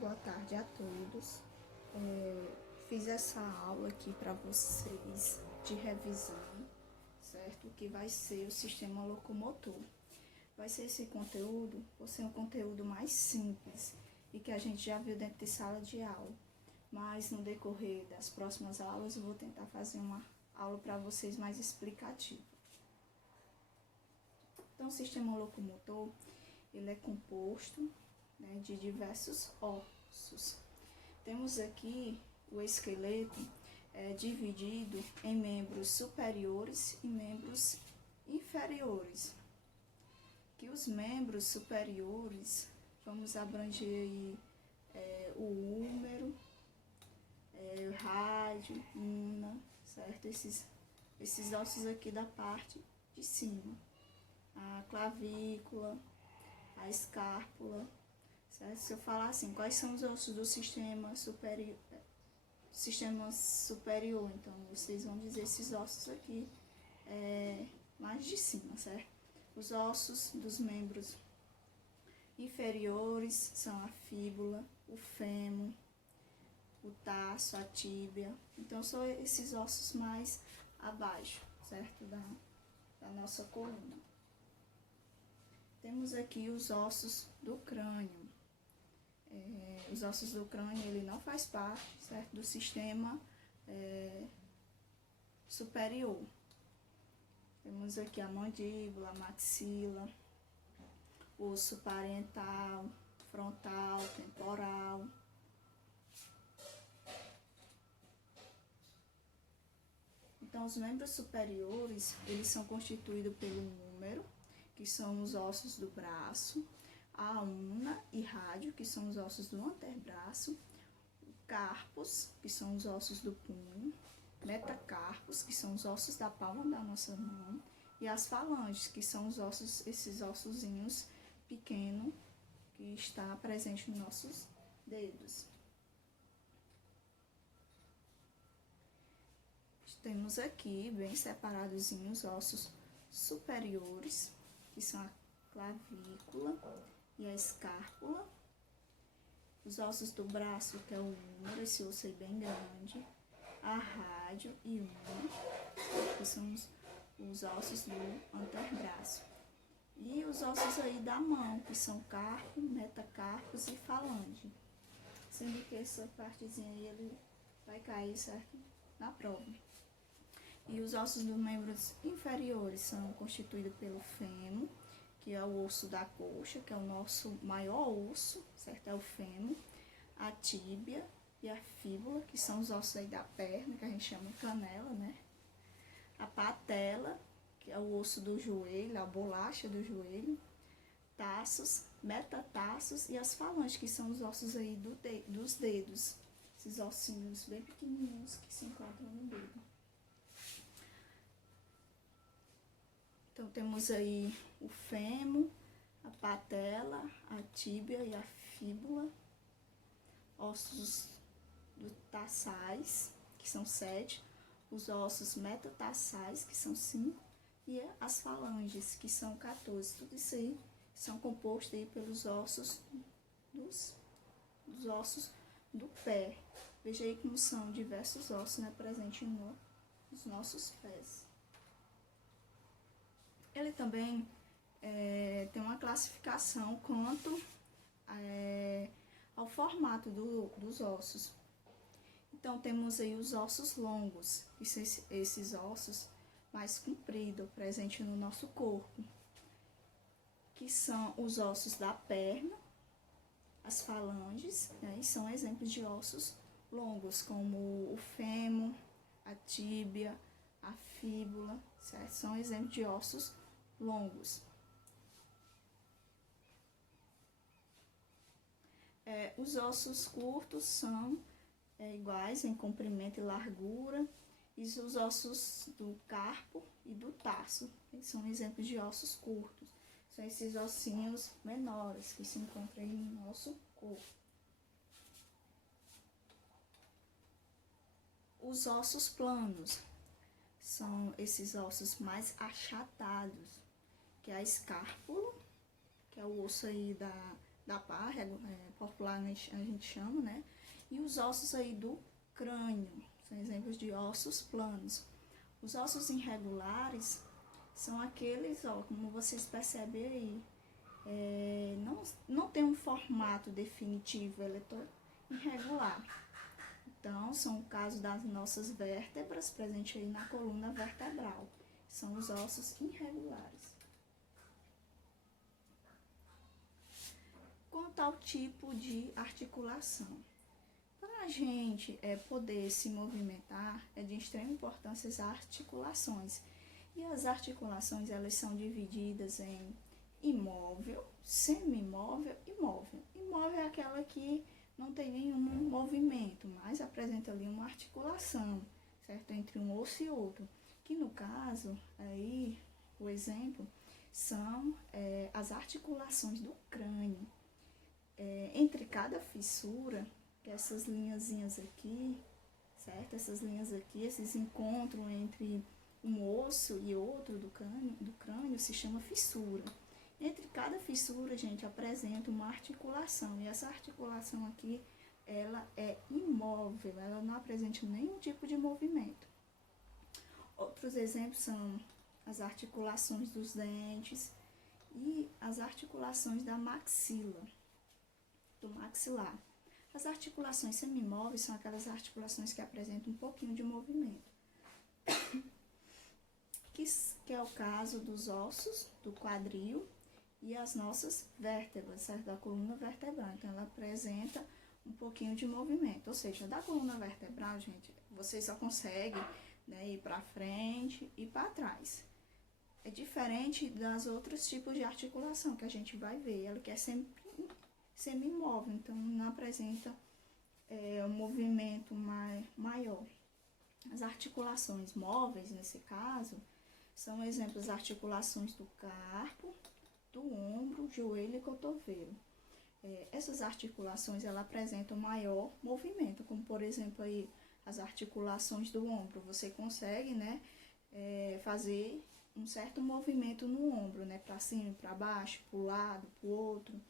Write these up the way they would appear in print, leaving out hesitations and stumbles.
Boa tarde a todos. Fiz essa aula aqui para vocês de revisão, certo? Que vai ser o sistema locomotor. Vai ser esse conteúdo, vai ser um conteúdo mais simples e que a gente já viu dentro de sala de aula. Mas no decorrer das próximas aulas eu vou tentar fazer uma aula para vocês mais explicativa. Então, o sistema locomotor, ele é composto, né, de diversos ossos. Temos aqui o esqueleto dividido em membros superiores e membros inferiores. Que os membros superiores, vamos abranger aí o húmero, o rádio, una, certo? Esses ossos aqui da parte de cima. A clavícula, a escápula, certo? Se eu falar assim, quais são os ossos do sistema superior, então vocês vão dizer esses ossos aqui mais de cima, certo? Os ossos dos membros inferiores são a fíbula, o fêmur, o tarso, a tíbia. Então, são esses ossos mais abaixo, certo? Da nossa coluna. Temos aqui os ossos do crânio. Os ossos do crânio, ele não faz parte, certo, do sistema superior. Temos aqui a mandíbula, a maxila, o osso parietal, frontal, temporal. Então, os membros superiores, eles são constituídos pelo húmero, que são os ossos do braço, a una e rádio, que são os ossos do antebraço, o carpos, que são os ossos do punho, metacarpos, que são os ossos da palma da nossa mão, e as falanges, que são os ossos, esses ossozinhos pequenos que está presente nos nossos dedos. Temos aqui, bem separados, os ossos superiores, que são a clavícula e a escápula. Os ossos do braço, que é o húmero, esse osso aí bem grande. A rádio e una, que são os ossos do antebraço. E os ossos aí da mão, que são carpo, metacarpos e falange. Sendo que essa partezinha aí ele vai cair, certo? Na prova. E os ossos dos membros inferiores são constituídos pelo fêmur, que é o osso da coxa, que é o nosso maior osso, certo? É o fêmur, a tíbia e a fíbula, que são os ossos aí da perna, que a gente chama canela, né? A patela, que é o osso do joelho, a bolacha do joelho, taços, metatarsos e as falanges, que são os ossos aí dos dedos, esses ossinhos bem pequenininhos que se encontram no dedo. Então, temos aí o fêmur, a patela, a tíbia e a fíbula, ossos do tarsais, que são 7, os ossos metatarsais, que são 5, e as falanges, que são 14. Tudo isso aí são compostos aí pelos ossos dos ossos do pé. Veja aí como são diversos ossos, né, presentes nos nossos pés. Ele também tem uma classificação quanto ao formato dos ossos. Então, temos aí os ossos longos, que são esses ossos mais compridos, presentes no nosso corpo, que são os ossos da perna, as falanges, né, e são exemplos de ossos longos, como o fêmur, a tíbia, a fíbula, certo? São exemplos de ossos longos. Os ossos curtos são iguais em comprimento e largura, e os ossos do carpo e do tarso são exemplos de ossos curtos. São esses ossinhos menores que se encontram aí no nosso corpo. Os ossos planos são esses ossos mais achatados, que é a escápula, que é o osso aí da pá, popularmente a gente chama, né? E os ossos aí do crânio, são exemplos de ossos planos. Os ossos irregulares são aqueles, ó, como vocês percebem aí, não tem um formato definitivo, ele é irregular. Então, são o caso das nossas vértebras, presente aí na coluna vertebral. São os ossos irregulares. Quanto ao tipo de articulação. Para a gente poder se movimentar, é de extrema importância as articulações. E as articulações, elas são divididas em imóvel, semi-imóvel e móvel. Imóvel é aquela que não tem nenhum movimento, mas apresenta ali uma articulação, certo? Entre um osso e outro. Que no caso, aí, o exemplo, são as articulações do crânio. Entre cada fissura, que essas linhazinhas aqui, certo? Essas linhas aqui, esses encontros entre um osso e outro do crânio se chama fissura. Entre cada fissura, gente, apresenta uma articulação. E essa articulação aqui, ela é imóvel, ela não apresenta nenhum tipo de movimento. Outros exemplos são as articulações dos dentes e as articulações da maxila, do maxilar. As articulações semimóveis são aquelas articulações que apresentam um pouquinho de movimento. Que é o caso dos ossos do quadril e as nossas vértebras, certo? Da coluna vertebral. Então, ela apresenta um pouquinho de movimento. Ou seja, da coluna vertebral, gente, você só consegue, né, ir para frente e para trás. É diferente das outros tipos de articulação que a gente vai ver. Ela que é sempre semi-imóvel, então não apresenta um movimento maior. As articulações móveis, nesse caso, são exemplos das articulações do carpo, do ombro, joelho e cotovelo. Essas articulações, elas apresentam maior movimento, como por exemplo aí as articulações do ombro. Você consegue, né, fazer um certo movimento no ombro, né, para cima, para baixo, para o lado, para o outro.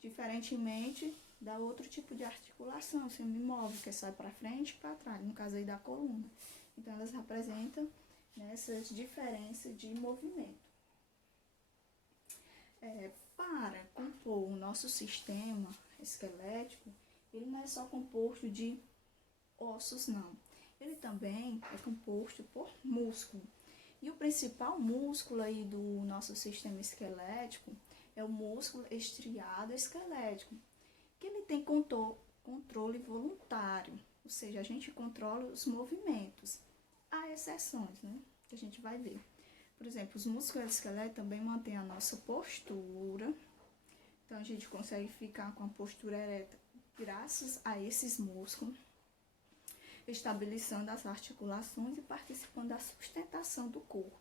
Diferentemente da outro tipo de articulação, semi-imóvel, que sai para frente e para trás, no caso aí da coluna. Então, elas apresentam, né, essas diferenças de movimento. Para compor o nosso sistema esquelético, ele não é só composto de ossos, não. Ele também é composto por músculo. E o principal músculo aí do nosso sistema esquelético é o músculo estriado esquelético, que ele tem controle voluntário, ou seja, a gente controla os movimentos. Há exceções, né, que a gente vai ver. Por exemplo, os músculos esqueléticos também mantêm a nossa postura, então a gente consegue ficar com a postura ereta graças a esses músculos, estabelecendo as articulações e participando da sustentação do corpo.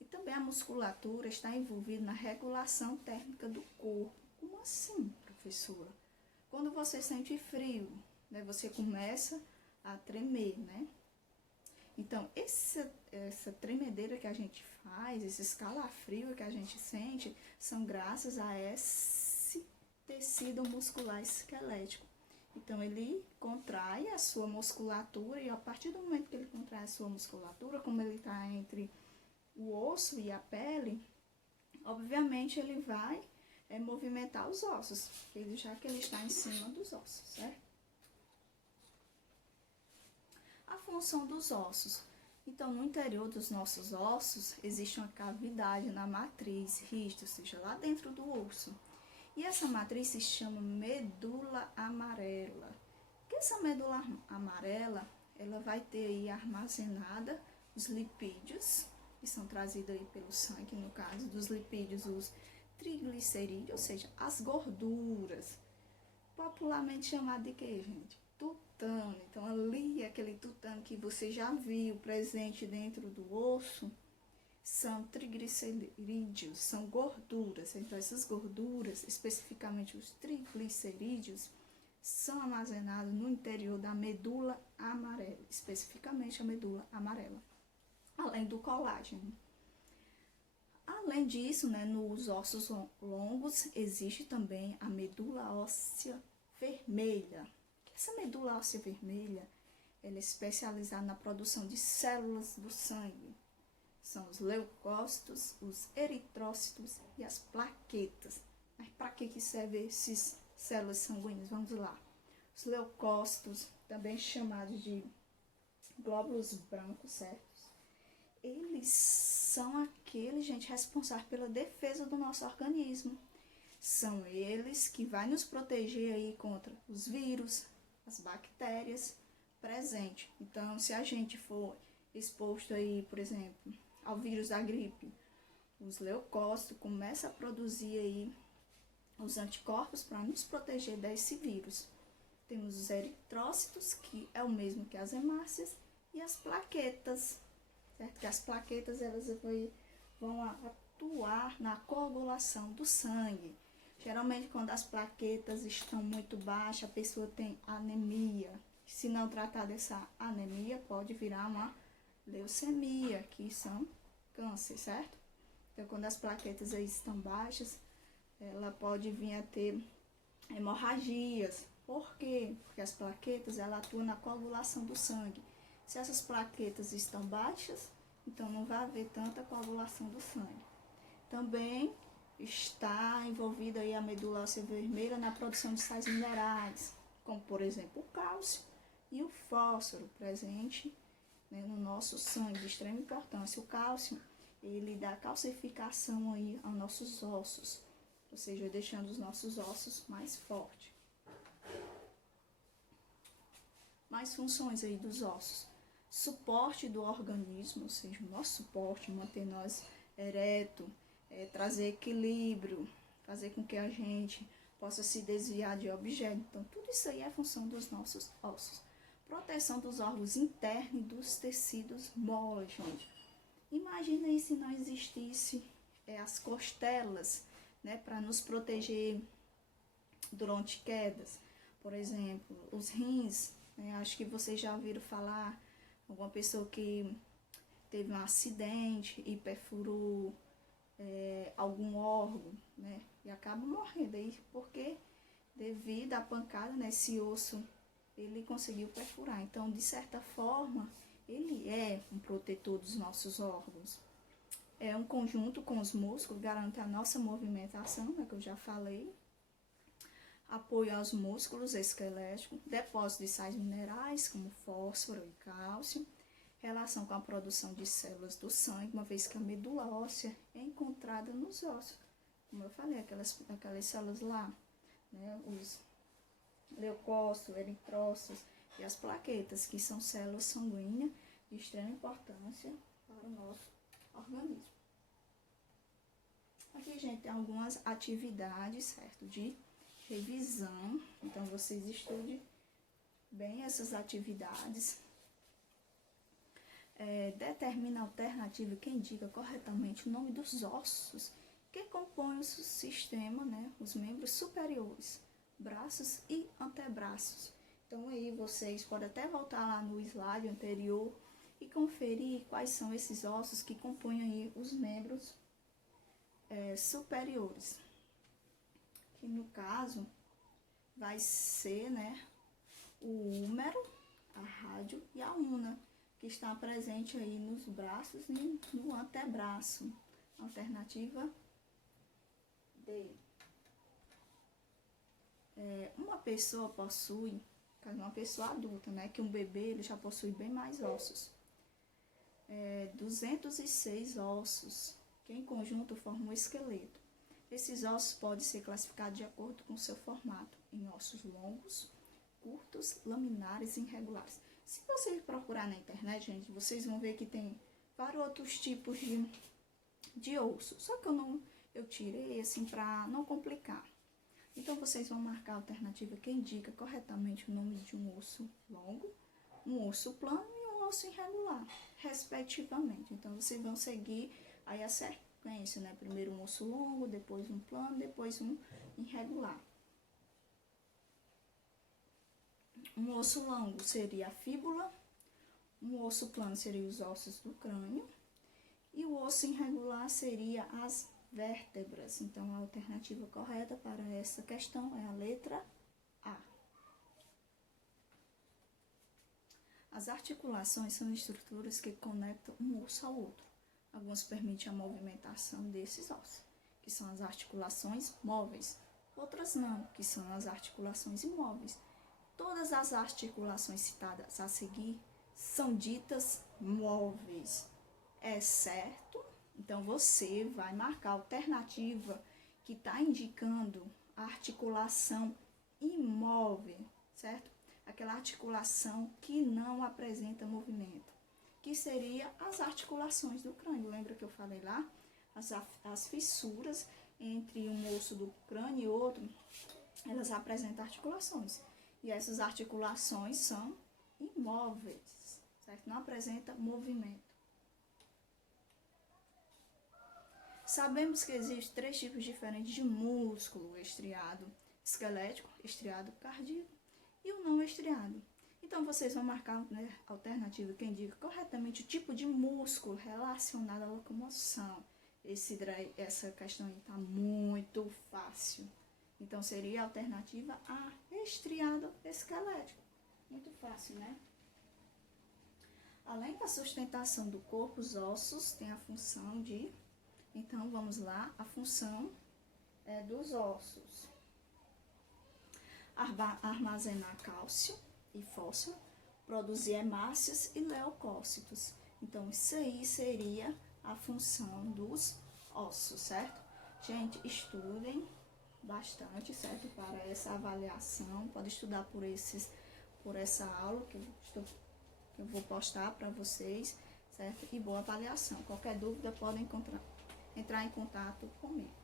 E também a musculatura está envolvida na regulação térmica do corpo. Como assim, professora? Quando você sente frio, né, você começa a tremer, né? Então, essa tremedeira que a gente faz, esse escalafrio que a gente sente, são graças a esse tecido muscular esquelético. Então, ele contrai a sua musculatura e a partir do momento que ele contrai a sua musculatura, como ele está entre o osso e a pele, obviamente ele vai movimentar os ossos, já que ele está em cima dos ossos, certo? A função dos ossos. Então, no interior dos nossos ossos, existe uma cavidade na matriz rígida, ou seja, lá dentro do osso. E essa matriz se chama medula amarela. Que essa medula amarela, ela vai ter aí armazenada os lipídios, que são trazidos aí pelo sangue, no caso dos lipídios, os triglicerídeos, ou seja, as gorduras, popularmente chamado de quê, gente? Tutano. Então, ali, aquele tutano que você já viu presente dentro do osso, são triglicerídeos, são gorduras. Então, essas gorduras, especificamente os triglicerídeos, são armazenados no interior da medula amarela, especificamente a medula amarela, além do colágeno. A Além disso, né, nos ossos longos existe também a medula óssea vermelha. Essa medula óssea vermelha, ela é especializada na produção de células do sangue. São os leucócitos, os eritrócitos e as plaquetas. Mas para que servem essas células sanguíneas? Vamos lá. Os leucócitos, também chamados de glóbulos brancos, certo? Eles são aqueles, gente, responsáveis pela defesa do nosso organismo. São eles que vão nos proteger aí contra os vírus, as bactérias presentes. Então, se a gente for exposto aí, por exemplo, ao vírus da gripe, os leucócitos começam a produzir aí os anticorpos para nos proteger desse vírus. Temos os eritrócitos, que é o mesmo que as hemácias, e as plaquetas, certo? Que as plaquetas elas vão atuar na coagulação do sangue. Geralmente, quando as plaquetas estão muito baixas, a pessoa tem anemia. Se não tratar dessa anemia, pode virar uma leucemia, que são câncer, certo? Então, quando as plaquetas aí estão baixas, ela pode vir a ter hemorragias. Por quê? Porque as plaquetas ela atuam na coagulação do sangue. Se essas plaquetas estão baixas, então não vai haver tanta coagulação do sangue. Também está envolvida aí a medula óssea vermelha na produção de sais minerais, como por exemplo o cálcio e o fósforo, presente, né, no nosso sangue, de extrema importância. O cálcio, ele dá calcificação aí aos nossos ossos, ou seja, deixando os nossos ossos mais fortes. Mais funções aí dos ossos: suporte do organismo, ou seja, o nosso suporte, manter nós ereto, trazer equilíbrio, fazer com que a gente possa se desviar de objetos. Então, tudo isso aí é função dos nossos ossos. Proteção dos órgãos internos e dos tecidos moles, gente. Imagina aí se não existisse as costelas, né, para nos proteger durante quedas. Por exemplo, os rins, né, acho que vocês já ouviram falar, alguma pessoa que teve um acidente e perfurou algum órgão, né, e acaba morrendo aí, porque devido à pancada, né, esse osso, ele conseguiu perfurar. Então, de certa forma, ele é um protetor dos nossos órgãos. É um conjunto com os músculos, garante a nossa movimentação, né, que eu já falei. Apoio aos músculos esqueléticos, depósito de sais minerais, como fósforo e cálcio, relação com a produção de células do sangue, uma vez que a medula óssea é encontrada nos ossos. Como eu falei, aquelas células lá, né, os leucócitos, eritrócitos e as plaquetas, que são células sanguíneas de extrema importância para o nosso organismo. Aqui, gente, tem algumas atividades, certo, de revisão. Então, vocês estudem bem essas atividades. Determina a alternativa que indica corretamente o nome dos ossos que compõem o sistema, né, os membros superiores, braços e antebraços. Então, aí vocês podem até voltar lá no slide anterior e conferir quais são esses ossos que compõem aí os membros superiores. Que no caso vai ser, né, o húmero, a rádio e a una, que está presente aí nos braços e no antebraço. Alternativa D. Uma pessoa possui, uma pessoa adulta, né, que um bebê ele já possui bem mais ossos. 206 ossos, que em conjunto formam o esqueleto. Esses ossos podem ser classificados de acordo com seu formato, em ossos longos, curtos, laminares e irregulares. Se vocês procurar na internet, gente, vocês vão ver que tem vários outros tipos de osso. Só que eu tirei assim para não complicar. Então, vocês vão marcar a alternativa que indica corretamente o nome de um osso longo, um osso plano e um osso irregular, respectivamente. Então, vocês vão seguir aí a sequência, né? Primeiro um osso longo, depois um plano, depois um irregular. Um osso longo seria a fíbula, um osso plano seria os ossos do crânio E o osso irregular seria as vértebras. Então, a alternativa correta para essa questão é a letra A. As articulações são estruturas que conectam um osso ao outro. Algumas permitem a movimentação desses ossos, que são as articulações móveis. Outras não, que são as articulações imóveis. Todas as articulações citadas a seguir são ditas móveis, exceto, então você vai marcar a alternativa que está indicando a articulação imóvel, certo? Aquela articulação que não apresenta movimento, que seria as articulações do crânio. Lembra que eu falei lá? As fissuras entre um osso do crânio e outro, elas apresentam articulações. E essas articulações são imóveis, certo? Não apresenta movimento. Sabemos que existem 3 tipos diferentes de músculo: o estriado esquelético, estriado cardíaco e o não estriado. Então, vocês vão marcar, né, a alternativa que indica corretamente o tipo de músculo relacionado à locomoção. Essa questão aí está muito fácil. Então, seria a alternativa A, estriado esquelético. Muito fácil, né? Além da sustentação do corpo, os ossos têm a função de... Então, vamos lá, a função dos ossos. Armazenar cálcio e fósforo, produzir hemácias e leucócitos. Então, isso aí seria a função dos ossos, certo? Gente, estudem bastante, certo? Para essa avaliação, pode estudar por essa aula que eu vou postar para vocês, certo? E boa avaliação. Qualquer dúvida, podem entrar em contato comigo.